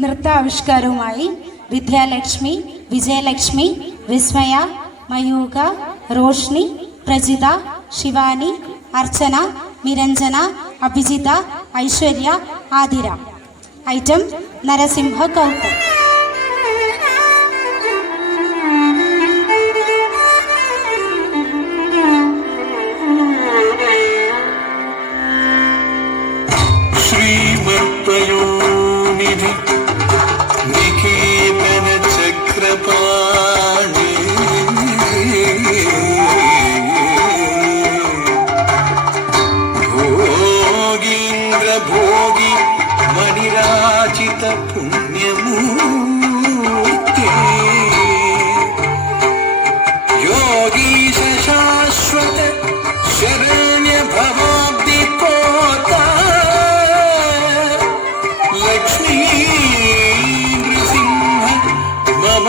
നൃത്താവിഷ്കാരവുമായി വിദ്യാലക്ഷ്മി, വിജയലക്ഷ്മി, വിസ്മയ, മയൂക, റോഷ്നി, പ്രജിത, ശിവാനി, അർച്ചന, Niranjana, Abhijitha, Aishwarya, Athira. Item Narasimha കൗത്ത്. Bhogi మణిరాజిత పుణ్యమూర్తి యోగీశ శాశ్వత శరణ్య భవాబ్ది కోత లక్ష్మీ నృసింహ మమ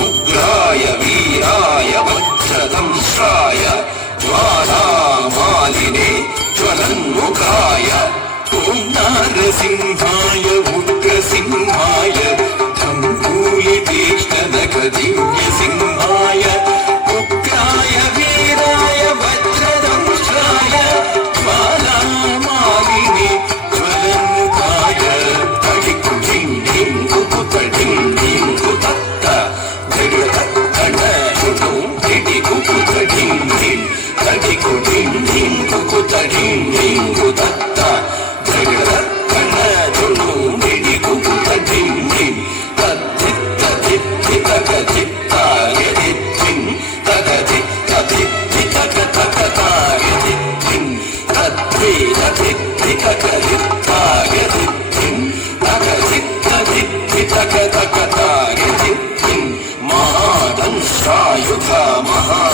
ఉగ్రాయ వీరాయ వజ్రదంశ్రాయ జ్వాలామాలినే జ్వలన్ముఖాయ ఓం నారసింహాయ ఉగ్రసింహాయ ధంభూలి తీక్ష్ణనఖ దివ్య సింహాయ ఉగ్రాయ వీరాయ వజ్రదంశ్రాయ జ్వాలామాలినే జ్వలన్ముఖాయ తడికు ఢిం ఢిం కుకుత ఢిం ఢిం కుతత్త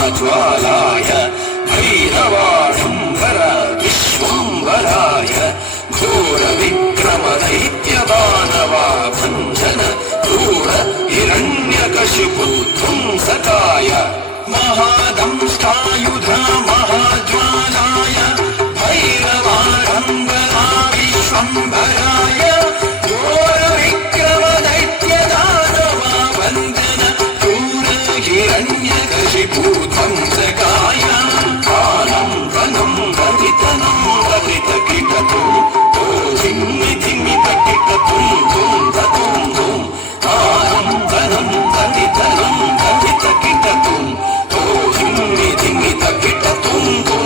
మహాజ్వాలాయ భైరవాఢంబర విశ్వంబరాయ ఘోర విక్రమ దైత్యదానవా భంజన క్రూర హిరణ్యకశిపు ధ్వంసకాయ మహాదంష్టాయుధ మహాజ్వాలాయ భైరవాఢంబరా విశ్వంబరాయ ఘోర విక్రమ దైత్యదానవా భంజన క్రూర హిరణ్యకశిపు ధ్వంసకాయ కాలం కనం భవితనం భవిత కిటతం ఓ ధిమ్మి ధిమ్మి తకిటతం ధూం ధూం ధూం కాలం కనం భవితనం భవిత కిటతం ఓ ధిమ్మి ధిమ్మి తకిటతం ధూం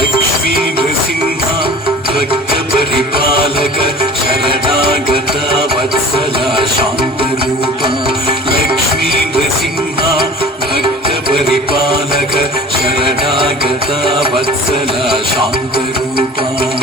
लक्ष्मी नृसिंह भक्त परिपालक शरणागत वत्सला शान्तरूपा लक्ष्मी नृसिंह भक्त परिपालक शरणागत वत्सला शान्तरूपा